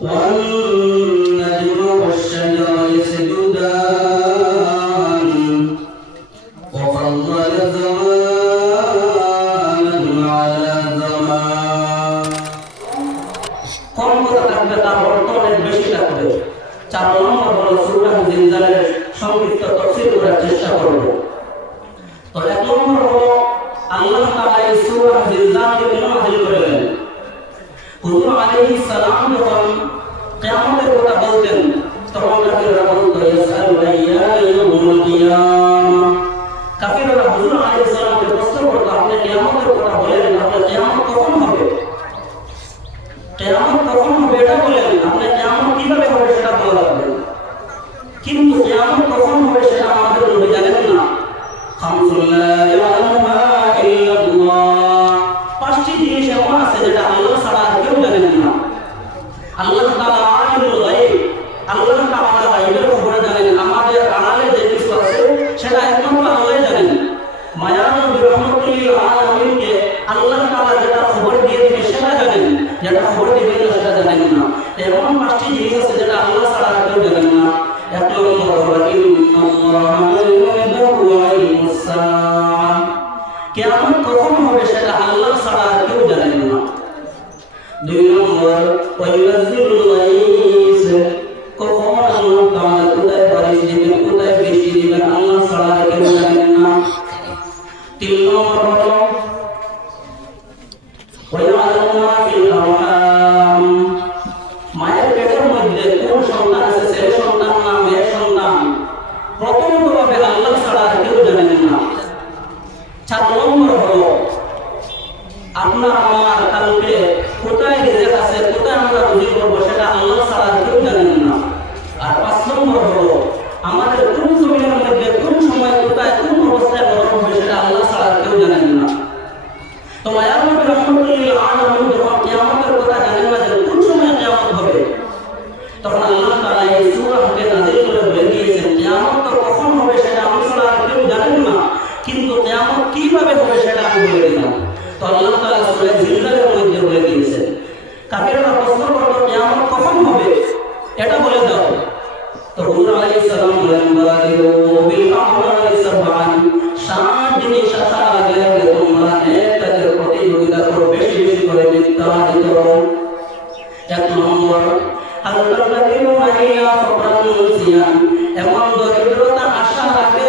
والنجم والشجر يسجدان وفضل زمانا على زمان কম কথা থাকবে তার অর্থ অনেক বেশি থাকবে। 4 নম্বর হলো সূরা জিলজালের সংক্ষিপ্ত তাফসীর করার চেষ্টা করব। তো 1 নম্বর হলো আল্লাহ তাআলা এই সূরা জিলজালকে কেন নাযিল করলেন। হুজুর আলাইহিস সালাম যখন কিয়ামতের কথা বলতেন তখন কাফিররা বলতো ইয়াসআলু আইয়ানা ইয়াউমুল কিয়ামা। কাফিররা হুজুর আলাইহিস সালামকে প্রশ্ন করতো, আপনি কিয়ামতের কথা বলেন, আপনি কিয়ামত কখন হবে? কিয়ামত কখন হবে এটা বলেন, আপনি কিয়ামত কিভাবে হবে সেটা বলা লাগবে। কিন্তু কিয়ামত কখন হবে সেটা আমাদের নবী জানেন না। খামসুল লা ইয়ালামুহা ইল্লাল্লাহ, 5টি জিনিস এমন আছে যেটা আল্লাহ ছাড়া আর কেউ জানেন না। আল্লাহ তাআলা আলিমুল গায়ব, আল্লাহ তাআলা গায়বের খবর জানেন। আমাদের আড়ালে যে কিছু আছে সেটা একমাত্র আল্লাহই জানেন। মায়ার নবী রাহমাতুল আলামিনকে আল্লাহ তাআলা যেটা খবর দিয়ে দিবেন সেটা জানেন, যেটা খবর দিবেন না সেটা জানেন না। এমন 5টি জিনিস আছে যেটা আল্লাহ ছাড়া আর কেউ জানেন না। 1 নম্বর হলো ইন্নাল্লাহা ইলমুহু ওয়া ইলমুস সাআ, কিয়ামত কখন হবে সেটা আল্লাহ ছাড়া আর কেউ জানেন না। 2 নম্বর ওয়াইয়াযিলুল গায়স, কখন আল্লাহ তাআলা কোথায় বারিশ দিবেন, কোথায় বৃষ্টি দিবেন আল্লাহ ছাড়া আর কেউ জানেন না। 3 নম্বর হলো ওয়ায়ালামু মা ফিল আরহাম, মায়ের পেটের মধ্যে কোন সন্তান আছে, ছেলে সন্তান না মেয়ে সন্তান, প্রথমভাবে আল্লাহ ছাড়া আর কেউ জানেন না। 4 নম্বর হলো আপনার আমার কালকে কোথায় রিজিক আছে, কোথায় আমরা রুজি করবো সেটা আল্লাহ ছাড়া আর কেউ জানেন না। আর 5 নম্বর হলো আমাদের কোন জমিনের মধ্যে কোন সময় কোথায় কোন অবস্থায় মরণ হবে সেটা আল্লাহ ছাড়া আর কেউ জানেন না। তো মায়ার নবী রাহমাতুল আলামিন যখন কিয়ামতের কথা জানেন না যে কোন সময় কিয়ামত হবে, তখন আল্লাহ তাআলা এই সূরাকে নাযিল করে বলে দিয়েছেন কিয়ামত তো কখন হবে সেটা আমি ছাড়া আর কেউ জানেন না, কিন্তু কিয়ামত কিভাবে হবে সেটা আমি বলে দিলাম। তো আল্লাহ তাআলা সূরা জিলজালের মধ্যে বলে দিয়েছেন। কাফিররা প্রশ্ন করলো কিয়ামত কখন হবে এটা বলে দাও। তো হুজুর আলাইহিস সালাম বলেন বাদিরু বিল আমালি সাবআন, 7 জিনিস আসার আগে তোমরা নেক কাজের প্রতিযোগিতা করো, বেশি বেশি করে নেক করো। 1 নম্বর আল্লাযীনা ইয়া ফাকরান সিয়াম, এমন দরিদ্রতা আসার আগে,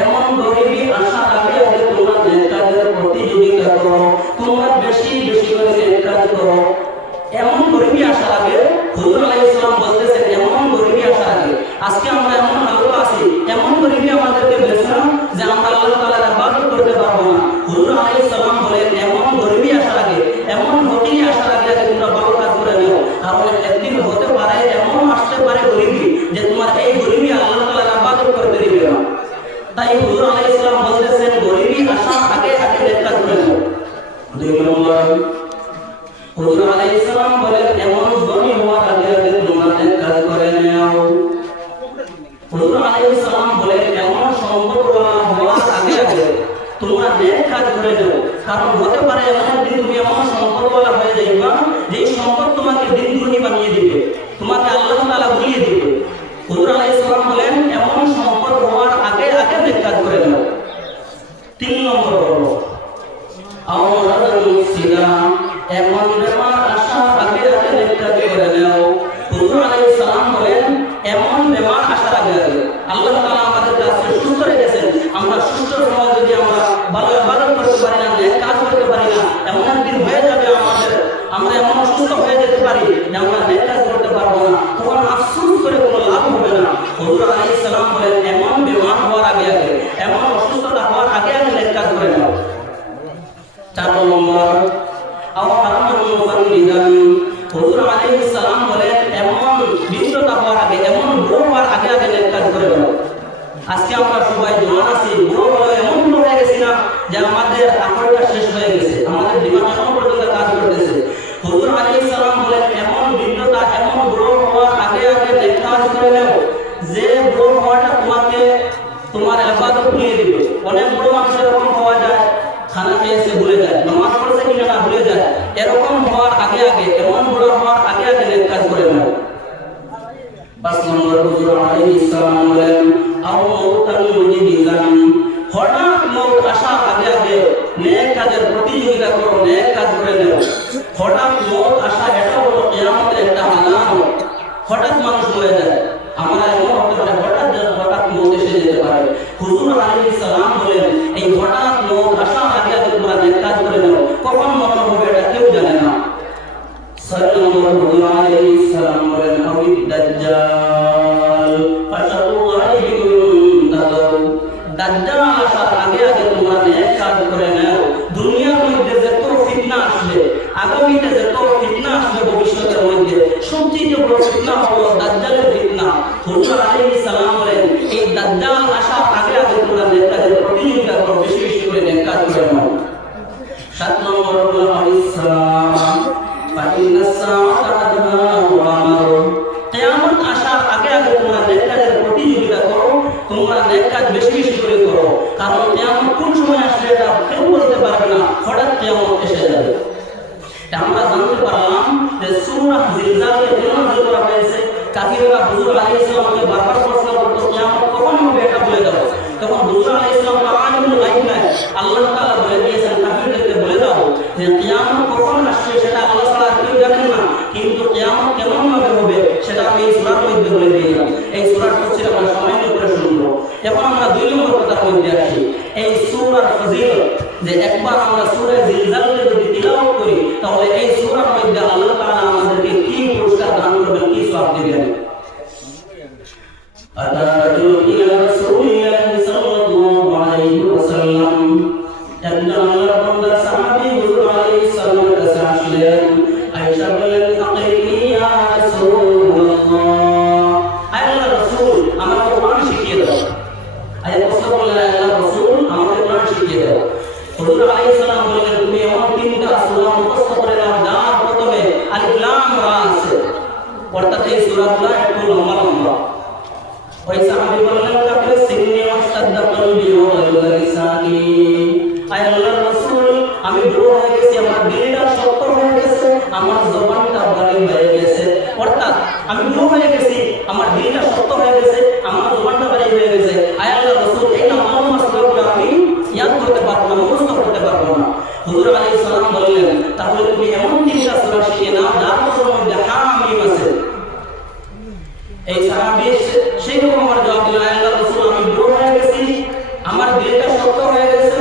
এমন গরিবী আসার আগে তোমরা নেক কাজের প্রতিযোগিতা করো, তোমরা বেশি বেশি করে নেক কাজ করো। এমন গরিবী আসার আগে হুজুর আলাইহিস সালাম বলতেছেন এমন গরিবী আসার আগে। আজকে আমরা এমন হালত আছি, এমন গরিবী আমাদেরকে বেছে না যে আমরা আল্লাহ তাআলার ইবাদত করতে পারবো না। হুজুর আলাইহিস সালাম বলেন এমন গরিবী আসার আগে, এমন ফকিরি আসার আগে তোমরা ভালো কাজ করে নিও, কারণ একদিন হতে পারে এমন আসতে পারে গরিবী যে তোমার এই গরিবী আল্লাহ তাআলার ইবাদত করতে দিবে না। তাই হুজুর আলাইহিস সালাম বলতেছেন গরিবী আসার আগে আগে নেক কাজ করে নিও। 2 নম্বর হুজুর আলাইহিস সালাম বলেন এমন ধনী হওয়ার আগে আগে তোমরা নেক কাজ করে নাও। হুজুর আলাইহিস সালাম বলেন এমন সম্পদওয়ালা হওয়ার আগে আগে তোমরা নেক কাজ করে নাও, কারণ হতে পারে এমন দিন তুমি এমন সম্পদওয়ালা হয়ে যাইবা যে সম্পদ তোমাকে দিন দুনি বানিয়ে দিবে, তোমাকে আল্লাহ তাআলা ভুলিয়ে দিবে। হুজুর আলাইহিস সালাম বলেন এমন সম্পদ হওয়ার আগে আগে নেক কাজ করে নাও। 3 নম্বর হলো আওরাদুল সিলাম, এমন বেমার আসার আগে আগে নেক কাজ করে নাও। হুজুর আলাইহিস সালাম বলেন এমন বেমার আসার আগে আগে আল্লাহ তাআলা আমাদের কাছে সুস্থ রেখেছেন, আমরা সুস্থ সময় যদি আমরা ভালো ইবাদত করতে পারি না, নেক কাজ করতে পারি না, এমন একদিন হয়ে যাবে আমাদের, আমরা এমন অসুস্থ হয়ে যেতে পারি যে আমরা নেক কাজ করতে পারবো না, তখন আফসোস করে কোনো লাভ হবে না। হুজুর আলাইহিস সালাম বলেন এমন বেমার হওয়ার আগে আগে, এমন অসুস্থতা হওয়ার আগে আগে নেক কাজ করে নাও। 4 নম্বর হুজুর আলাইহিস সালাম বলেন এমন বিদ্যুৎ হওয়ার আগে, এমন বুড়ো হওয়ার আগে আগে নেক কাজ করে নাও। আজকে আমরা সবাই জওয়ান আছি, বুড়ো হয়ে এমন বুড়ো হয়ে গেছি না যে আমাদের আকলটা শেষ হয়ে গেছে, আমাদের জীবন এখনো পর্যন্ত কাজ করতেছে। হুজুর আলাইহিস সালাম বলেন এমন বিদ্যুৎ, এমন বুড়ো হওয়ার আগে আগে নেক কাজ করে নাও যে বুড়ো হওয়াটা তোমাকে তোমার ইবাদত ভুলিয়ে দিবে। অনেক বুড়ো মানুষ এরকম হওয়া যায়, খানা খেয়েছে ভুলে যায়, নামাজ পড়ছে কিনা না ভুলে যায়। এরকম হওয়ার আগে আগে, এমন বুড়ো হওয়ার আগে আগে নেক কাজ করে নাও। হুজুর আলাইহিস সালাম বলেন আবিদ দাজ্জাল ফাশাল্লাহু আলাইহি মুনতাদর দাজ্জাল আসার আগে আগে তোমরা নেক কাজ করে নাও দুনিয়ার মধ্যে যত ফিতনা আসবে আগামীতে যত ফিতনা আসবে ভবিষ্যতের মধ্যে সবচেয়ে বড় ফিতনা হলো দাজ্জালের ফিতনা হুজুর আলাইহিস সালাম বলেন এই দাজ্জাল আসার আগে আগে তোমরা নেক কাজের প্রতিযোগিতা করো বেশি বেশি করে নেক কাজ করে নাও 7 নম্বর হলো ইসলাম ফাইনাস সাআতা আদহা ওয়া আমর কিয়ামত আসার আগে আগে তোমরা নেক কাজের প্রতিযোগিতা করো তোমরা নেক কাজ বেশি বেশি করে করো কারণ কিয়ামত কোন সময় আসবে এটা কেউ বলতে পারবে না হঠাৎ কিয়ামত এসে যাবে আমরা জানতে পারলাম যে সূরা জিলজালকে কেন নাযিল করা হয়েছে কাফিররা হুজুর আলাইহিস সালামকে বারবার প্রশ্ন করত কিয়ামত কখন হবে এটা বলে দাও তখন হুজুর আলাইহিস সালাম আলিমুল গায়ব নাই আল্লাহ তাআলা বলে দিয়েছেন কাফিরদেরকে বলে দাও যে কিয়ামত কখন আসবে সেটা আল্লাহ তাআলা কেউ জানেন না কিন্তু কিয়ামত কেমন ভাবে হবে সেটা আমি এই সূরার মধ্যে বলে দিলাম এই সূরার তাফসীর আমরা সামান্য করে শুনব এখন আমরা 2 নম্বর কথার মধ্যে আসি এই সূরার ফজিলত যে একবার আমরা সূরা জিলজালকে যদি তিলাওয়াত করি তাহলে এই সূরার মধ্যে আল্লাহ তাআলা আমাদেরকে কি পুরস্কার দান করবেন কি সওয়াব দিবেন আতাতু ইলা রাসূলিল্লাহি সাল্লাল্লাহু আলাইহি ওয়াসাল্লাম একজন আল্লাহর বান্দা সাহাবী হুজুর আলাইহিস সালামের কাছে আসলেন আয়েশা বলেন আকিনি ইয়া রাসূলুল্লাহ আয় আল্লাহর রাসূল আমাকে কোরআন শিখিয়ে দাও আয়েশা প্রশ্ন করলেন আল্লাহর রাসূল আমাকে কোরআন শিখিয়ে দাও হুজুর আলাইহিস সালাম বলেন তুমি এমন তিনটা সূরা মুখস্থ করে নাও যার প্রথমে আলিফ লাম রা আছে অর্থাৎ এই সূরাগুলো একটু লম্বা লম্বা ওই সাহাবী বললেন কাফির সিন্নি ওয়াশতাদ্দা কলবি ওয়া লিসানি আয় আল্লাহর রাসূল আমি বুড়ো হয়ে গেছি আমার দিলটা শক্ত হয়ে গেছে আমার জবানটা ভারী হয়ে গেছে অর্থাৎ আমি বুড়ো হয়ে গেছি আমার দিলটা শক্ত হয়ে গেছে আমার জবানটা ভারী হয়ে গেছে আয় আল্লাহর রাসূল এই নামাজ মাসগুলো আমি ইয়াদ করতে পারবো না মুখস্থ করতে পারবো না হুজুর আলাইহিস সালাম বললেন তাহলে তুমি এমন তিনটা সূরা শিখে নাও যার মধ্যে হামিম আছে এই সাহাবী সেই রকম আমার জবাব দিল আল্লাহর রাসূল আমি বুড়ো হয়ে গেছি আমার দিলটা শক্ত হয়ে গেছে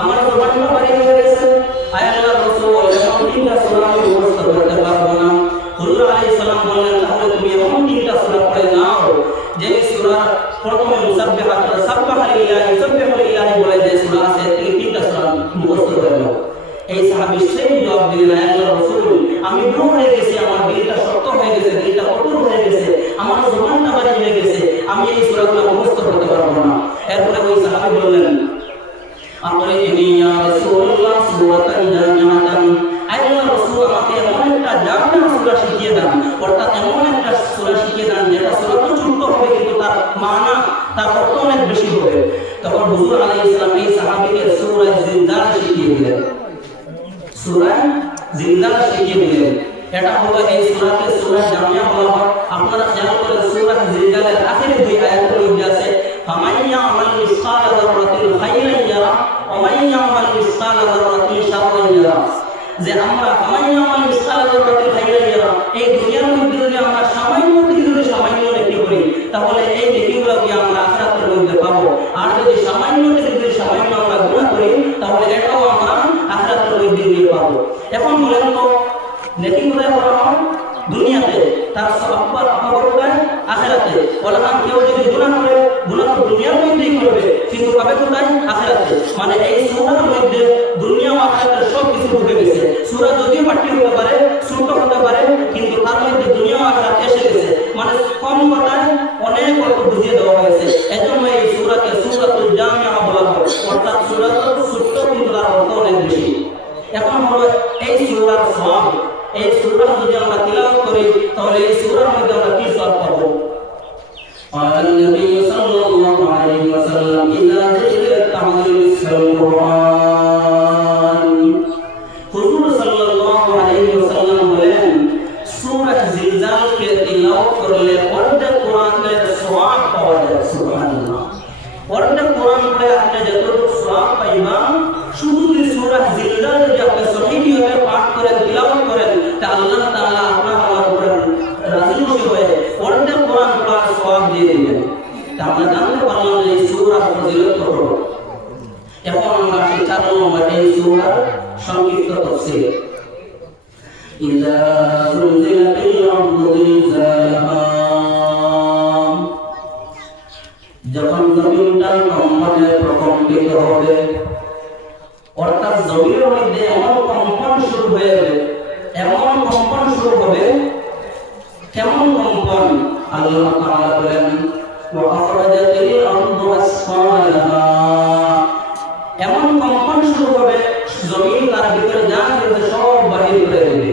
আমার জবানটা ভারী হয়ে গেছে আয় আল্লাহর রাসূল এমন তিনটা সূরা আমি মুখস্থ করতে পারবো না হুজুর আলাইহিস সালাম বললেন তাহলে তুমি এমন তিনটা সূরা পড়ে নাও যে সূরা প্রথমে মুসাব্বিহাত সাব্বাহা লিল্লাহি সাব্বাহা লিল্লাহি বলে যে সূরা আছে এই তিনটা সূরা মুখস্থ করে নাও এই সাহাবী সেই জবাব দিলেন আল্লাহর রাসূল আমি বুড়ো হয়ে গেছি আমার দিলটা শক্ত হয়ে গেছে দিলটা কঠোর হয়ে গেছে আমার জবানটা ভারী হয়ে গেছে আমি এই সূরাগুলো মুখস্থ করতে পারবো না এরপরে ওই সাহাবী বললেন আকিনি ইয়া রাসূলুল্লাহ সূরাতান জামিআতান আল্লাহর রাসূল আমাকে এমন একটা জামিআ সূরা শিখিয়ে দেন অর্থাৎ এমন একটা সূরা শিখিয়ে দেন যেটা সূরা তো ছোট হবে কিন্তু তার মানা তার অর্থ অনেক বেশি হবে তখন হুজুর আলাইহিস সালাম এই সাহাবীকে সূরা জিলজাল শিখিয়ে দিলেন সূরা জিলজাল শিখিয়ে দিলেন এটা হলো এই সূরাকে সূরা জামিয়া বলা হয় আপনারা খেয়াল করে সূরা জিলজালের আখেরি দুই আয়াতের মধ্যে আছে ফামান ইয়ামাল মিসকালা যাররাতিন খায়রান ইয়ারা ওয়া মান ইয়ামাল মিসকালা যাররাতিন শাররান ইয়ারা যে আমরা ফামান ইয়ামাল মিসকালা যাররাতিন খায়রান ইয়ারা এই দুনিয়ার মধ্যে যদি আমরা সামান্য থেকে যদি সামান্য নেকি করি তাহলে এই নেকিগুলো কি আমরা আখিরাতের মধ্যে পাবো আর যদি সামান্য থেকে যদি সামান্য আমরা গুনাহ করি তাহলে এটাও আমরা আখিরাতের মধ্যে নিয়ে পাবো এখন বলেন তো নেকি কোথায় করা হয় দুনিয়াতে তার সওয়াব পাবো কোথায় আখিরাতে ওলামা কেউ যদি গুনাহ করে গুনাহ তো দুনিয়ার মধ্যেই করবে কিন্তু পাবে কোথায় আখিরাতে মানে এই সূরার মধ্যে দুনিয়া ও আখিরাতের সব কিছু ঢুকে গেছে সূরা যদিও পাঠ্য হতে পারে ছোট হতে পারে কিন্তু তার মধ্যে দুনিয়া ও আখিরাত এসে গেছে মানে কম কথায় অনেক অর্থ বুঝিয়ে দেওয়া হয়েছে এজন্য এই সূরাকে সূরাতুল জামিআ বলা হয় অর্থাৎ সূরা তো ছোট কিন্তু তার অর্থ অনেক বেশি এখন হলো এই সূরার সওয়াব এই সূরা যদি আমরা তিলাওয়াত করি তাহলে এই সূরার মধ্যে আমরা কি সওয়াব পাবো قال النبي صلى الله عليه وسلم إذا ذكرت تعظيم القرآن হুজুর সাল্লাল্লাহু আলাইহি ওয়াসাল্লাম বলেন সূরা জিলজাল কে তিলাওয়াত করলে অর্ধেক কোরআনের সওয়াব পাওয়া যায় সুবহানাল্লাহ অর্ধেক কোরআন পড়ে আপনি যতটুকু সওয়াব পাইবেন শুধু এই সূরা জিলজাল যদি আপনি সহিহভাবে পাঠ করেন তিলাওয়াত করেন তা আল্লাহ তাআলা আপনার আমার উপর রাজি হয়ে অর্ধেক কোরআন পড়ার সওয়াব দিয়ে দিবেন তা আমরা জানতে পারলাম যে এই সূরার ফজিলত কত এখন আমরা 4 নম্বর এই সূরার সংক্ষিপ্ত তাফসীর ইযা আল্লাহ তাআলা বলেন ওয়া আখরাজাতিল আরদু আসফালাহা, এমন কম্পন শুরু হবে জমিন তার ভিতরে যা আছে সব বাহির করে দেবে।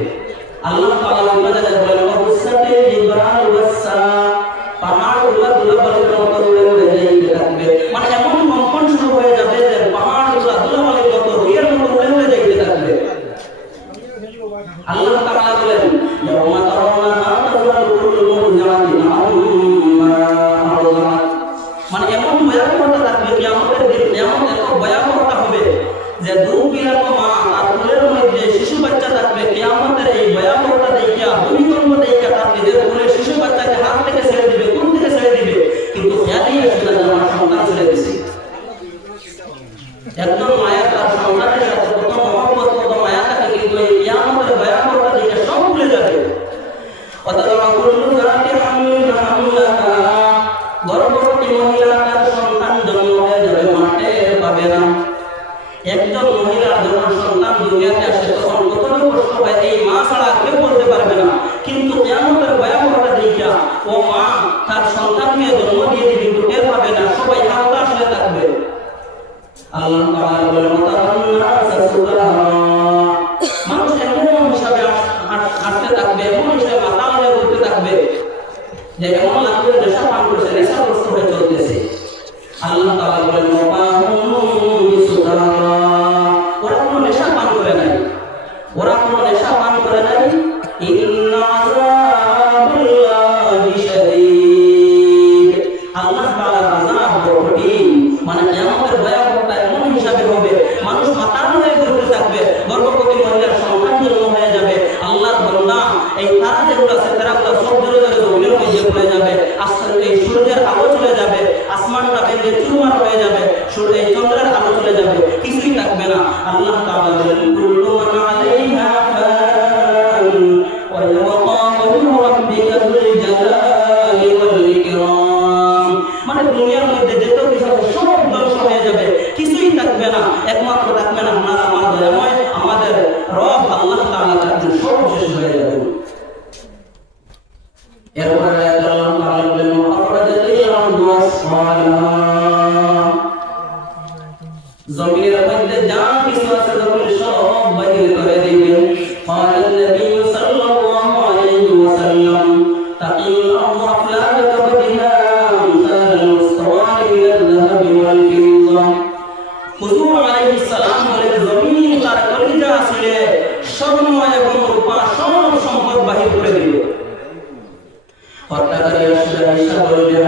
আল্লাহ তাআলা বলেন ওয়া বুসাতিল জিবালু ওয়াসসা, পাহাড়গুলো ধুলাবালির মতো উড়ে যেতে থাকবে। মানে এমন কম্পন শুরু হয়ে যাবে যে পাহাড়গুলো ধুলাবালির মতো রুইয়ের মতো উড়ে যেতে থাকবে। আল্লাহ তাআলা বলেন ইয়াউমা তারাউনা তাযালু কুল্লু মুরদিআতিন আম্মা আরদাত, মানে এমন ভয়াবহতা থাকবে কিয়ামতের দিন। এমন এত ভয়াবহতা হবে যে দুর্বিরাম মা আর কোলের মধ্যে শিশু বাচ্চা থাকবে। কিয়ামতের এই ভয়াবহতা দেখিয়া, ভূমিকম্প দেখিয়া তার নিজের কোলে শিশু বাচ্চাকে হাত থেকে ছেড়ে দিবে, কোন থেকে ছেড়ে দিবে, কিন্তু খেয়ালই আসবে না আমার সন্তান ছেড়ে দিছে। একজন মায়ের তার সন্তানের সাথে কত মহব্বত, কত মায়া থাকে, কিন্তু এই কিয়ামতের ভয়াবহতা দেখে সব ভুলে যাবে। অতএব কুল্লু যাতি হামলিন হামলাহা, গর্ভবতী মহিলা তার সন্তান জন্ম হয়ে যাবে, মাঠে পাবে না। একজন মহিলা যখন সন্তান দুনিয়াতে আসে তখন কতটা কষ্ট হয় এই মা ছাড়া কেউ বলতে পারবে না। কিন্তু কিয়ামতের ভয়াবহতা দেখিয়া ও মা তার সন্তানকে জন্ম দিয়ে দিবে, কিন্তু টের পাবে না, সবাই হতাশ হয়ে থাকবে। আল্লাহ তাআলা বলেন তারান্নাসা সুকারা, মানুষ এমন হিসাবে আসতে থাকবে, এমন হিসাবে মাতাল হয়ে ঘুরতে থাকবে যে এমন লাগবে নেশা পান করছে, নেশাগ্রস্ত হয়ে চলতেছে। আল্লাহ তাআলা বলেন ওয়া হুম সুকারা, ওরা কোনো নেশা পান করে নাই, ওরা কোনো নেশা পান করে নাই। ইন্না আযাবাল্লাহি শাদীদ, আল্লাহ তাআলার আযাব বড় কঠিন। মানে কিয়ামতের ভয়াবহতা এমন হিসাবে হবে, মানুষ মাতাল হয়ে ঘুরতে থাকবে, গর্ভবতী মহিলার সন্তান জন্ম হয়ে যাবে। আল্লাহর বান্দা এই তারা যেগুলো আছে তারাগুলো সব জোরে জোরে জমিনের মধ্যে পড়ে যাবে। আস্তে এই সূর্যের আলো চলে যাবে, আসমানটা বেরিয়ে চুরমার হয়ে যাবে, এই চন্দ্রের আলো চলে যাবে, কিছুই থাকবে না। আল্লাহ তাআলা বলেন কুল্লু মান আলাইহা ফান ওয়া ইয়াবকা ওয়াজহু রাব্বিকা যুল জালালি ওয়াল ইকরাম, মানে দুনিয়ার মধ্যে যত কিছু সব ধ্বংস হয়ে যাবে, কিছুই থাকবে না। একমাত্র থাকবে না আমার দয়াময় আমাদের রব আল্লাহ তাআলা, তার সব শেষ হয়ে যাবে। এরপরে আল্লাহ তাআলা বলেন আখরাজাতিল আরদু আসফালাহা, জমিনের মধ্যে যা কিছু আছে সব বাহির করে দিবে। قال النبي صلى الله عليه وسلم تقي الأرض أفلاك كبدها أمثال المستوار من الذهب والفضة, হুজুর আলাইহিস সালাম বলেন জমিন তার কলিজা আসলে স্বর্ণ এবং রূপা সব সম্পদ বাহির করে দিবে। হত্যাকারী রাসূল বললেন